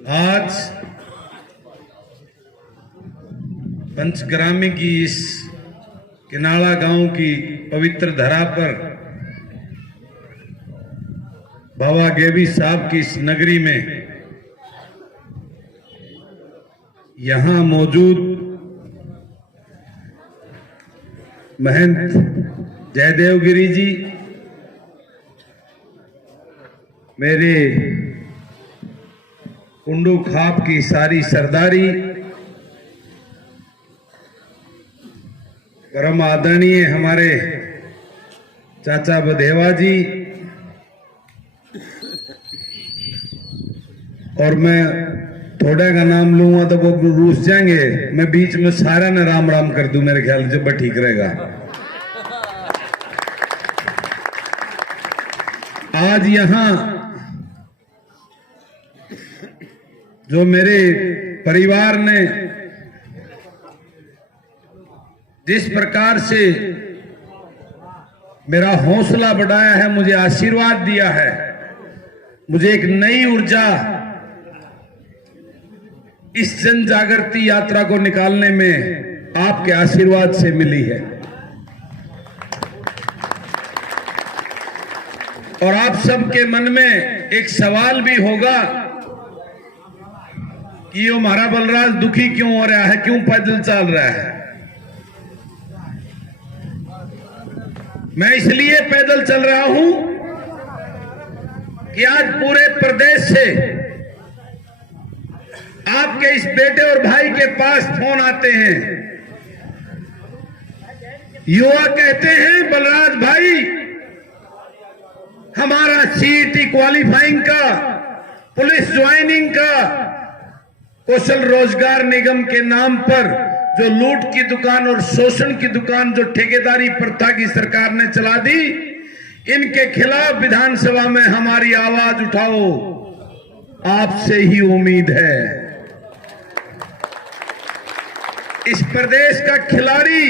आज पंचग्रामी की इस किनाला गांव की पवित्र धरा पर बाबा गेबी साहब की इस नगरी में यहां मौजूद महंत जयदेव गिरी जी, मेरे कुंडू खाप की सारी सरदारी, परम आदरणीय हमारे चाचा बधेवा जी, और मैं थोड़ा का नाम लूंगा तो वो रूस जाएंगे। मैं बीच में सारा ने राम राम कर दूं, मेरे ख्याल से जब ठीक रहेगा। आज यहां जो मेरे परिवार ने जिस प्रकार से मेरा हौसला बढ़ाया है, मुझे आशीर्वाद दिया है, मुझे एक नई ऊर्जा इस जन जागृति यात्रा को निकालने में आपके आशीर्वाद से मिली है। और आप सबके मन में एक सवाल भी होगा कि ये हमारा बलराज दुखी क्यों हो रहा है, क्यों पैदल चल रहा है। मैं इसलिए पैदल चल रहा हूं कि आज पूरे प्रदेश से आपके इस बेटे और भाई के पास फोन आते हैं। युवा कहते हैं बलराज भाई, हमारा सीईटी क्वालिफाइंग का, पुलिस ज्वाइनिंग का, कौशल रोजगार निगम के नाम पर जो लूट की दुकान और शोषण की दुकान जो ठेकेदारी प्रथा की सरकार ने चला दी, इनके खिलाफ विधानसभा में हमारी आवाज उठाओ, आपसे ही उम्मीद है। इस प्रदेश का खिलाड़ी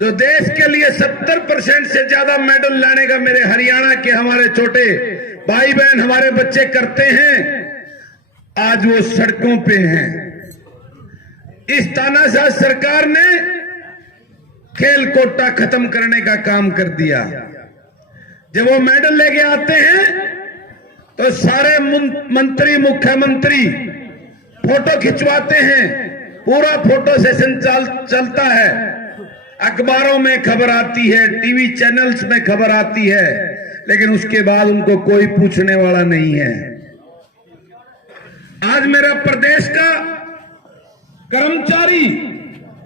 जो देश के लिए 70% से ज्यादा मेडल लाने का मेरे हरियाणा के हमारे छोटे भाई बहन हमारे बच्चे करते हैं, आज वो सड़कों पे हैं। इस तानाशाह सरकार ने खेल कोटा खत्म करने का काम कर दिया। जब वो मेडल लेके आते हैं तो सारे मंत्री, मुख्यमंत्री फोटो खिंचवाते हैं, पूरा फोटो सेशन चलता है, अखबारों में खबर आती है, टीवी चैनल्स में खबर आती है, लेकिन उसके बाद उनको कोई पूछने वाला नहीं है। आज मेरा प्रदेश का कर्मचारी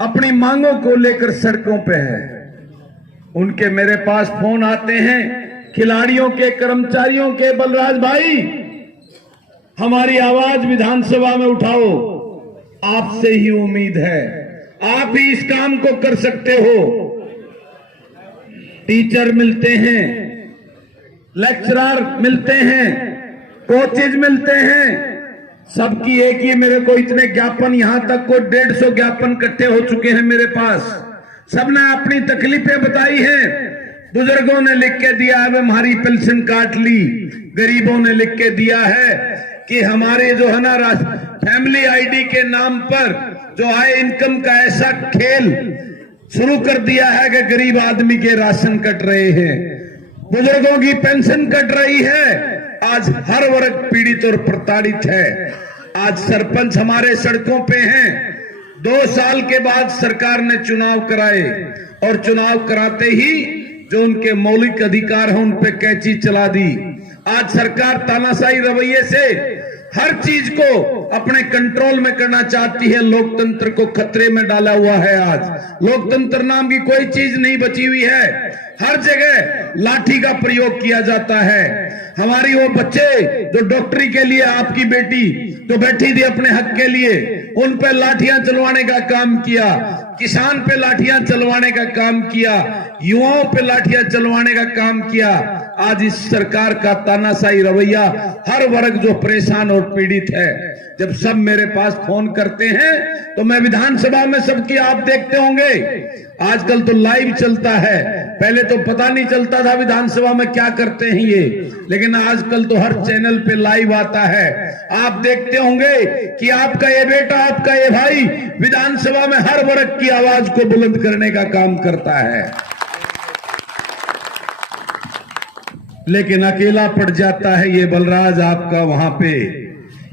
अपनी मांगों को लेकर सड़कों पे है। उनके मेरे पास फोन आते हैं, खिलाड़ियों के, कर्मचारियों के, बलराज भाई हमारी आवाज विधानसभा में उठाओ, आपसे ही उम्मीद है, आप ही इस काम को कर सकते हो। टीचर मिलते हैं, लेक्चरर मिलते हैं, कोचेज मिलते हैं, सबकी एक ही मेरे को इतने ज्ञापन, यहां तक को 150 ज्ञापन इकट्ठे हो चुके हैं मेरे पास। सबने अपनी तकलीफें बताई हैं। बुजुर्गों ने लिख के दिया है हमारी पेंशन काट ली, गरीबों ने लिख के दिया है कि हमारे जो है ना फैमिली आईडी के नाम पर जो आय इनकम का ऐसा खेल शुरू कर दिया है कि गरीब आदमी के राशन कट रहे हैं, बुजुर्गों की पेंशन कट रही है। आज हर वर्ग पीड़ित और प्रताड़ित है। आज सरपंच हमारे सड़कों पे हैं। 2 साल के बाद सरकार ने चुनाव कराए और चुनाव कराते ही जो उनके मौलिक अधिकार हैं उन पे कैंची चला दी। आज सरकार तानाशाही रवैये से हर चीज को अपने कंट्रोल में करना चाहती है, लोकतंत्र को खतरे में डाला हुआ है। आज लोकतंत्र नाम की कोई चीज नहीं बची हुई है, हर जगह लाठी का प्रयोग किया जाता है। हमारी वो बच्चे जो डॉक्टरी के लिए, आपकी बेटी जो बैठी थी अपने हक के लिए, उन पे लाठियां चलवाने का काम किया, किसान पे लाठियां चलवाने का काम किया, युवाओं पे लाठियां चलवाने का काम किया। आज इस सरकार का तानाशाही रवैया, हर वर्ग जो परेशान और पीड़ित है, जब सब मेरे पास फोन करते हैं तो मैं विधानसभा में सबकी, आप देखते होंगे आजकल तो लाइव चलता है, पहले तो पता नहीं चलता था विधानसभा में क्या करते हैं ये, लेकिन आजकल तो हर चैनल पे लाइव आता है। आप देखते होंगे कि आपका ये बेटा, आपका ये भाई विधानसभा में हर वर्ग की आवाज को बुलंद करने का काम करता है, लेकिन अकेला पड़ जाता है ये बलराज आपका वहां पे।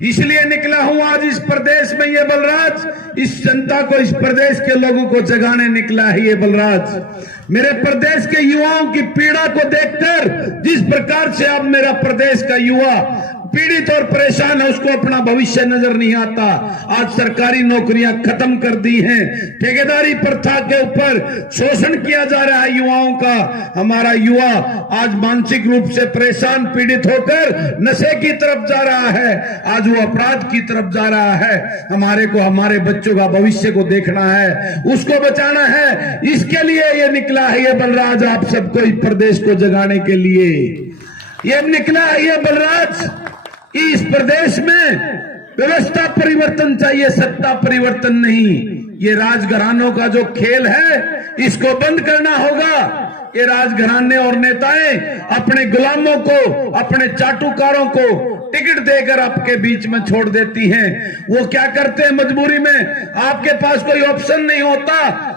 इसलिए निकला हूं आज इस प्रदेश में ये बलराज, इस जनता को, इस प्रदेश के लोगों को जगाने निकला है ये बलराज। मेरे प्रदेश के युवाओं की पीड़ा को देखकर जिस प्रकार से अब मेरा प्रदेश का युवा पीड़ित और परेशान है, उसको अपना भविष्य नजर नहीं आता। आज सरकारी नौकरियां खत्म कर दी हैं, ठेकेदारी प्रथा के ऊपर शोषण किया जा रहा है युवाओं का। हमारा युवा आज मानसिक रूप से परेशान, पीड़ित होकर नशे की तरफ जा रहा है, आज वो अपराध की तरफ जा रहा है। हमारे को हमारे बच्चों का भविष्य को देखना है, उसको बचाना है, इसके लिए ये निकला है ये बलराज आप सबको इस प्रदेश को जगाने के लिए। ये निकला है ये बलराज। इस प्रदेश में व्यवस्था परिवर्तन चाहिए, सत्ता परिवर्तन नहीं। ये राजघरानों का जो खेल है इसको बंद करना होगा। ये राजघराने और नेताएं अपने गुलामों को, अपने चाटुकारों को टिकट देकर आपके बीच में छोड़ देती हैं। वो क्या करते हैं, मजबूरी में आपके पास कोई ऑप्शन नहीं होता,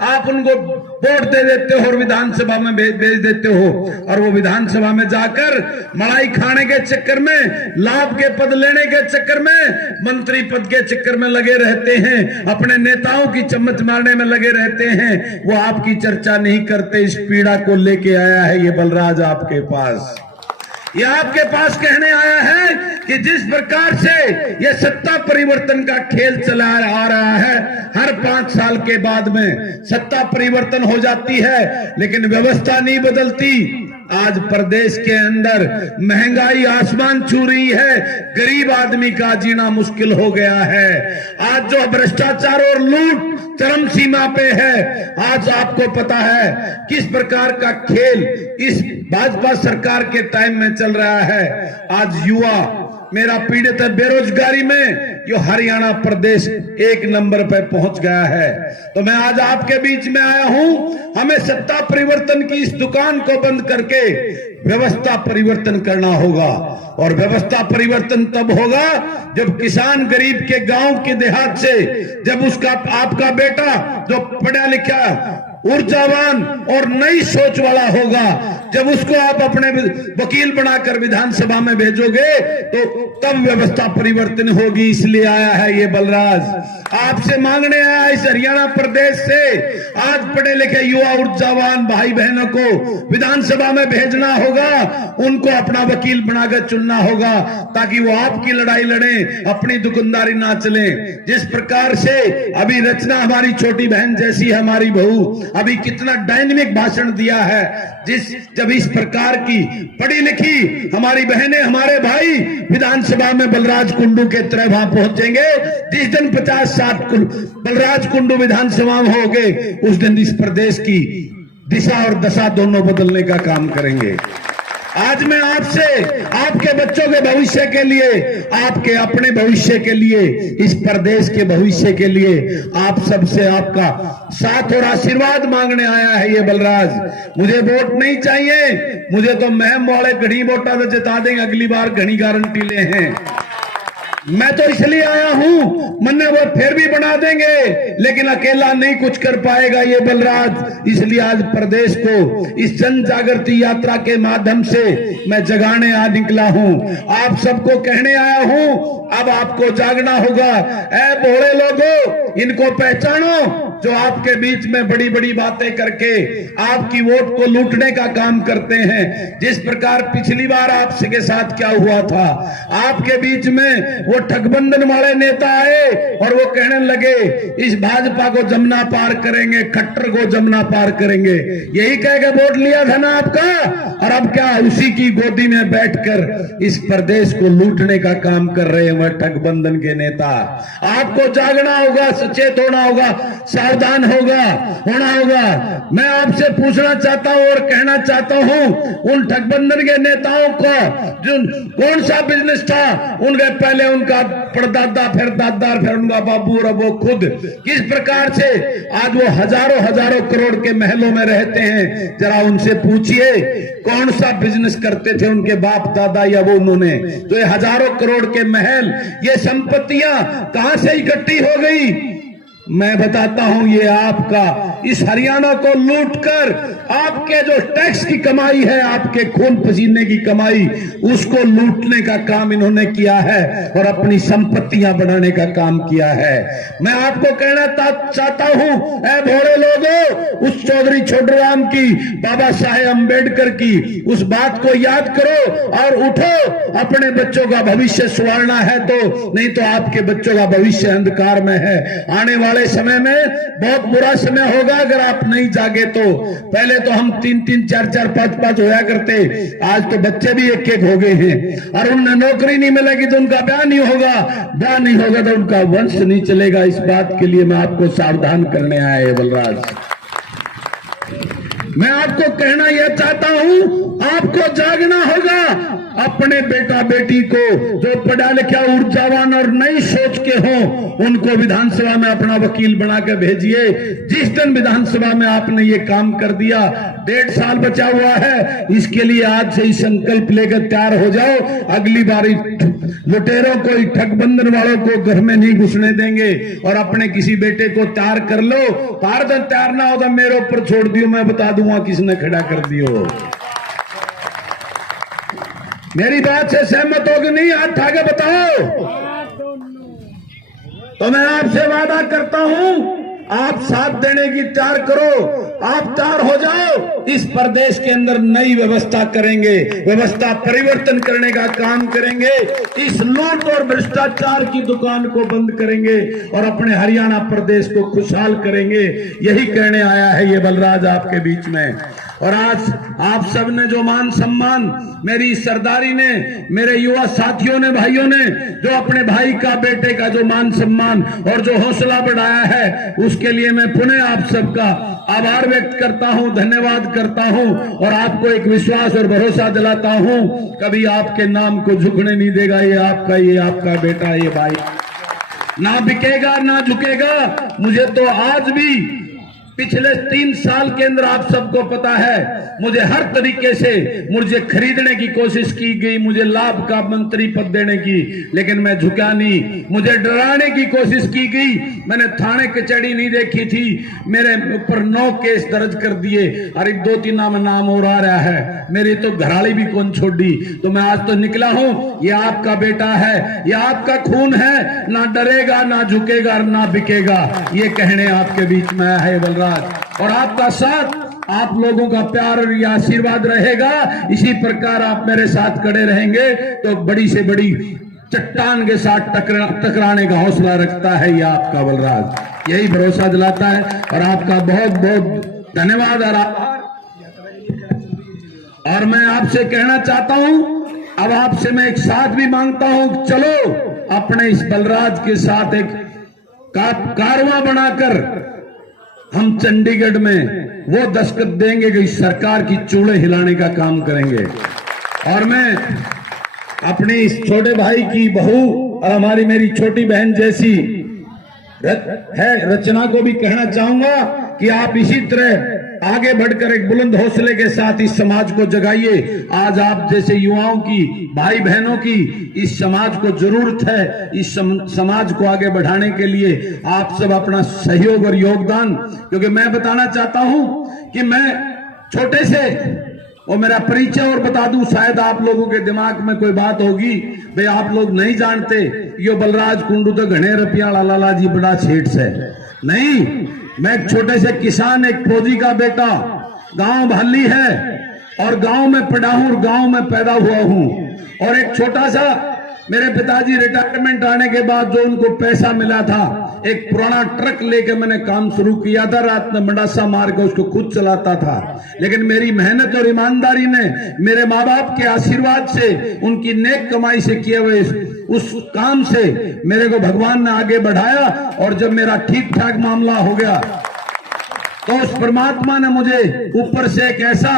आप उनको वोट दे देते हो और विधानसभा में भेज देते हो, और वो विधानसभा में जाकर मलाई खाने के चक्कर में, लाभ के पद लेने के चक्कर में, मंत्री पद के चक्कर में लगे रहते हैं, अपने नेताओं की चम्मच मारने में लगे रहते हैं। वो आपकी चर्चा नहीं करते। इस पीड़ा को लेके आया है ये बलराज आपके पास। ये आपके पास कहने आया है कि जिस प्रकार से ये सत्ता परिवर्तन का खेल चला आ रहा है, हर 5 साल के बाद में सत्ता परिवर्तन हो जाती है, लेकिन व्यवस्था नहीं बदलती। आज प्रदेश के अंदर महंगाई आसमान छू रही है, गरीब आदमी का जीना मुश्किल हो गया है। आज जो भ्रष्टाचार और लूट चरम सीमा पे है, आज आपको पता है किस प्रकार का खेल इस भाजपा सरकार के टाइम में चल रहा है। आज युवा मेरा पीड़ित है बेरोजगारी में, जो हरियाणा प्रदेश 1 नंबर पर पहुंच गया है। तो मैं आज आपके बीच में आया हूं, हमें सत्ता परिवर्तन की इस दुकान को बंद करके व्यवस्था परिवर्तन करना होगा। और व्यवस्था परिवर्तन तब होगा जब किसान गरीब के गांव के देहात से, जब उसका आपका बेटा जो पढ़ा लिखा, ऊर्जावान और नई सोच वाला होगा, जब उसको आप अपने वकील बनाकर विधानसभा में भेजोगे तो तब व्यवस्था परिवर्तन होगी। इसलिए आया है ये बलराज, आपसे मांगने आया इस हरियाणा प्रदेश से। आज पढ़े लिखे युवा ऊर्जावान भाई बहनों को विधानसभा में भेजना होगा, उनको अपना वकील बनाकर चुनना होगा, ताकि वो आपकी लड़ाई लड़े, अपनी दुकानदारी ना चले। जिस प्रकार से अभी रचना हमारी छोटी बहन जैसी है, हमारी बहू अभी कितना डायनेमिक भाषण दिया है। जब इस प्रकार की पढ़ी लिखी हमारी बहनें, हमारे भाई विधानसभा में बलराज कुंडू के तरह वहां पहुंचेंगे, जिस दिन 50-60 बलराज कुंडू विधानसभा में होंगे, उस दिन इस प्रदेश की दिशा और दशा दोनों बदलने का काम करेंगे। आज मैं आपसे, आपके बच्चों के भविष्य के लिए, आपके अपने भविष्य के लिए, इस प्रदेश के भविष्य के लिए आप सबसे आपका साथ और आशीर्वाद मांगने आया है ये बलराज। मुझे वोट नहीं चाहिए, मुझे तो महम वाले घनी वोटा तो जिता देंगे, अगली बार घनी गारंटी ले हैं। मैं तो इसलिए आया हूं, मन्ने वो फिर भी बना देंगे, लेकिन अकेला नहीं कुछ कर पाएगा ये बलराज। इसलिए आज प्रदेश को इस जन जागृति यात्रा के माध्यम से मैं जगाने आ निकला हूं। आप सबको कहने आया हूं, अब आपको जागना होगा। ऐ भोले लोगों, इनको पहचानो जो आपके बीच में बड़ी बड़ी बातें करके आपकी वोट को लूटने का काम करते हैं। जिस प्रकार पिछली बार आपके साथ क्या हुआ था, आपके बीच में वो ठगबंधन वाले नेता आए और वो कहने लगे इस भाजपा को जमुना पार करेंगे, खट्टर को जमुना पार करेंगे, यही कह के वोट लिया था ना आपका, और अब क्या उसी की गोदी में बैठकर इस प्रदेश को लूटने का काम कर रहे हैं वह ठगबंधन के नेता। आपको जागना होगा, सचेत होना होगा। सावधान होना होगा। मैं आपसे पूछना चाहता हूं और कहना चाहता हूं उन ठगबंधन के नेताओं को, जो कौन सा बिजनेस था उनके, पहले उनका परदादा, फिर दादा, फिर उनका बाबू और वो खुद, किस प्रकार से आज वो हजारों हजारों करोड़ के महलों में रहते हैं। जरा उनसे पूछिए कौन सा बिजनेस करते थे उनके बाप दादा या वो उन्होंने, तो ये हजारों करोड़ के महल, ये संपत्तियां कहां से इकट्ठी हो गई। मैं बताता हूं, ये आपका इस हरियाणा को लूटकर आपके जो टैक्स की कमाई है, आपके खून पसीने की कमाई, उसको लूटने का काम इन्होंने किया है और अपनी संपत्तियां बनाने का काम किया है। मैं आपको कहना चाहता हूं, ऐ भोले लोगों, उस चौधरी छोटूराम की, बाबा साहेब अंबेडकर की उस बात को याद करो और उठो। अपने बच्चों का भविष्य संवारना है तो, नहीं तो आपके बच्चों का भविष्य अंधकार में है। आने वाले समय में बहुत बुरा समय होगा अगर आप नहीं जागे तो। पहले तो हम 3-3, 4-4, 5-5 होया करते, आज तो बच्चे भी 1-1 हो गए हैं। और उन्हें नौकरी नहीं मिलेगी तो उनका ब्याह नहीं होगा, ब्याह नहीं होगा तो उनका वंश नहीं चलेगा। इस बात के लिए मैं आपको सावधान करने आया है बलराज। मैं आपको कहना यह चाहता हूं, आपको जागना होगा। अपने बेटा बेटी को जो पढ़ा लिखा, ऊर्जावान और नई सोच के हों, उनको विधानसभा में अपना वकील बना के भेजिए। जिस दिन विधानसभा में आपने ये काम कर दिया, 1.5 साल बचा हुआ है, इसके लिए आज से ही संकल्प लेकर तैयार हो जाओ। अगली बार लुटेरों को, ठगबंधन वालों को घर में नहीं घुसने देंगे और अपने किसी बेटे को तैयार कर लो। तैयार ना हो तो मेरे ऊपर छोड़ दियो, मैं बता दूंगा किसने खड़ा कर दियो। मेरी बात से सहमत हो कि नहीं, हाथ उठा के बताओ। तो मैं आपसे वादा करता हूं, आप साथ देने की तैयार करो, आप तैयार हो जाओ। इस प्रदेश के अंदर नई व्यवस्था करेंगे, व्यवस्था परिवर्तन करने का काम करेंगे। इस लूट और भ्रष्टाचार की दुकान को बंद करेंगे और अपने हरियाणा प्रदेश को खुशहाल करेंगे। यही कहने आया है ये बलराज आपके बीच में। और आज आप सब ने जो मान सम्मान, मेरी सरदारी ने, मेरे युवा साथियों ने, भाइयों ने जो अपने भाई का, बेटे का जो मान सम्मान और जो हौसला बढ़ाया है, उसके लिए मैं पुनः आप सबका आभार व्यक्त करता हूं, धन्यवाद करता हूं और आपको एक विश्वास और भरोसा दिलाता हूं, कभी आपके नाम को झुकने नहीं देगा। ये आपका बेटा, ये भाई ना बिकेगा ना झुकेगा। मुझे तो आज भी पिछले 3 साल के अंदर आप सबको पता है, मुझे हर तरीके से मुझे खरीदने की कोशिश की गई, मुझे लाभ का मंत्री पद देने की, लेकिन मैं झुका नहीं। मुझे डराने की कोशिश की गई, मैंने थाने कचहरी नहीं देखी थी, मेरे ऊपर 9 केस दर्ज कर दिए और 2-3 नाम और आ रहा है, मेरी तो घराली भी कौन छोड़ी। तो मैं आज तो निकला हूं, ये आपका बेटा है, ये आपका खून है, ना डरेगा ना झुकेगा ना बिकेगा। ये कहने आपके बीच में है बलराज। और आपका साथ, आप लोगों का प्यार और आशीर्वाद रहेगा। इसी प्रकार आप मेरे साथ खड़े रहेंगे तो बड़ी से बड़ी चट्टान के साथ टकराने का हौसला रखता है ये आपका बलराज। यही भरोसा दिलाता है और आपका बहुत बहुत धन्यवाद और आभार। और मैं आपसे कहना चाहता हूं, अब आपसे मैं एक साथ भी मांगता हूं, चलो अपने इस बलराज के साथ एक कारवां बनाकर हम चंडीगढ़ में वो दस्तखत देंगे कि सरकार की चूड़े हिलाने का काम करेंगे। और मैं अपनी इस छोटे भाई की बहू और हमारी मेरी छोटी बहन जैसी रचना को भी कहना चाहूंगा कि आप इसी तरह आगे बढ़कर एक बुलंद हौसले के साथ इस समाज को जगाइए। आज आप जैसे युवाओं की, भाई बहनों की इस समाज को जरूरत है। इस समाज को आगे बढ़ाने के लिए आप सब अपना सहयोग और योगदान, क्योंकि मैं बताना चाहता हूं कि मैं छोटे से, और मेरा परिचय और बता दूं, शायद आप लोगों के दिमाग में कोई बात होगी, भाई आप लोग नहीं जानते यो बलराज कुंडू तो घने रुपया लाला जी बड़ा सेठ है। नहीं, मैं एक छोटे से किसान, एक फौजी का बेटा, गांव भाली है और गांव में पढ़ा हूं और गांव में पैदा हुआ हूं। और एक छोटा सा, मेरे पिताजी रिटायरमेंट आने के बाद जो उनको पैसा मिला था, एक पुराना ट्रक लेके मैंने काम शुरू किया था, रात में मंडासा मार के उसको खुद चलाता था। लेकिन मेरी मेहनत और ईमानदारी ने, मेरे माँ बाप के आशीर्वाद से, उनकी नेक कमाई से किए हुए उस काम से मेरे को भगवान ने आगे बढ़ाया, और जब मेरा ठीक ठाक मामला हो गया तो उस परमात्मा ने मुझे ऊपर से एक ऐसा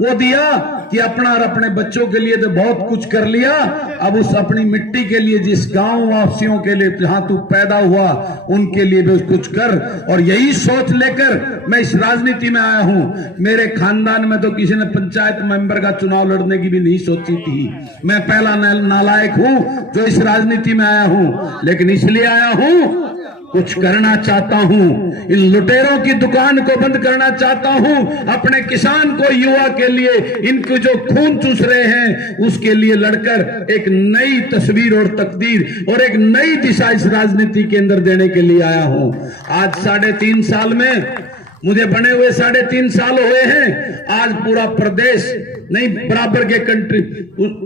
वो दिया कि अपना और अपने बच्चों के लिए तो बहुत कुछ कर लिया, अब उस अपनी मिट्टी के लिए, जिस गांव वासियों के लिए जहां तू पैदा हुआ उनके लिए भी कुछ कर। और यही सोच लेकर मैं इस राजनीति में आया हूं। मेरे खानदान में तो किसी ने पंचायत मेंबर का चुनाव लड़ने की भी नहीं सोची थी। मैं पहला नालायक हूं जो इस राजनीति में आया हूं, लेकिन इसलिए आया हूं कुछ करना चाहता हूं। इन लुटेरों की दुकान को बंद करना चाहता हूं। अपने किसान को, युवा के लिए, इनको जो खून चूस रहे हैं उसके लिए लड़कर एक नई तस्वीर और तकदीर और एक नई दिशा इस राजनीति के अंदर देने के लिए आया हूं। आज 3.5 साल में मुझे बने हुए 3.5 साल हुए हैं। आज पूरा प्रदेश नहीं, बराबर के कंट्री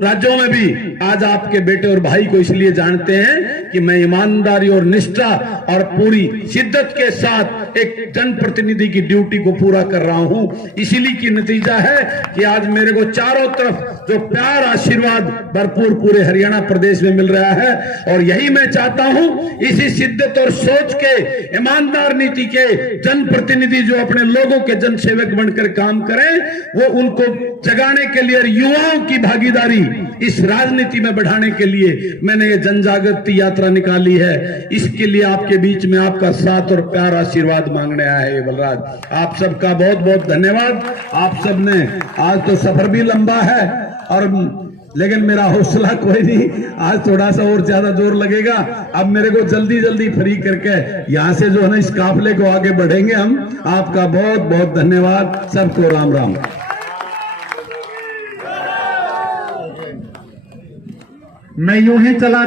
राज्यों में भी आज आपके बेटे और भाई को इसलिए जानते हैं कि मैं ईमानदारी और निष्ठा और पूरी शिद्दत के साथ एक जनप्रतिनिधि की ड्यूटी को पूरा कर रहा हूं। इसीलिए की नतीजा है कि आज मेरे को चारों तरफ जो प्यार, आशीर्वाद भरपूर पूरे हरियाणा प्रदेश में मिल रहा है। और यही मैं चाहता हूं, इसी शिद्दत और सोच के, ईमानदार नीति के जनप्रतिनिधि जो अपने लोगों के जनसेवक बनकर काम करें, वो उनको जगाने के लिए, युवाओं की भागीदारी इस राजनीति में बढ़ाने के लिए मैंने ये जन जागृति यात्रा निकाली है। इसके लिए आपके बीच में आपका साथ और प्यार, आशीर्वाद मांगने आया है बलराज। आप सबका बहुत बहुत धन्यवाद। आप सबने, आज तो सफर भी लंबा है और लेकिन मेरा हौसला कोई नहीं, आज थोड़ा सा और ज्यादा जोर लगेगा। अब मेरे को जल्दी जल्दी फ्री करके यहां से जो है ना इस काफले को आगे बढ़ेंगे हम। आपका बहुत बहुत धन्यवाद। सबको राम राम। मैं यूं ही चला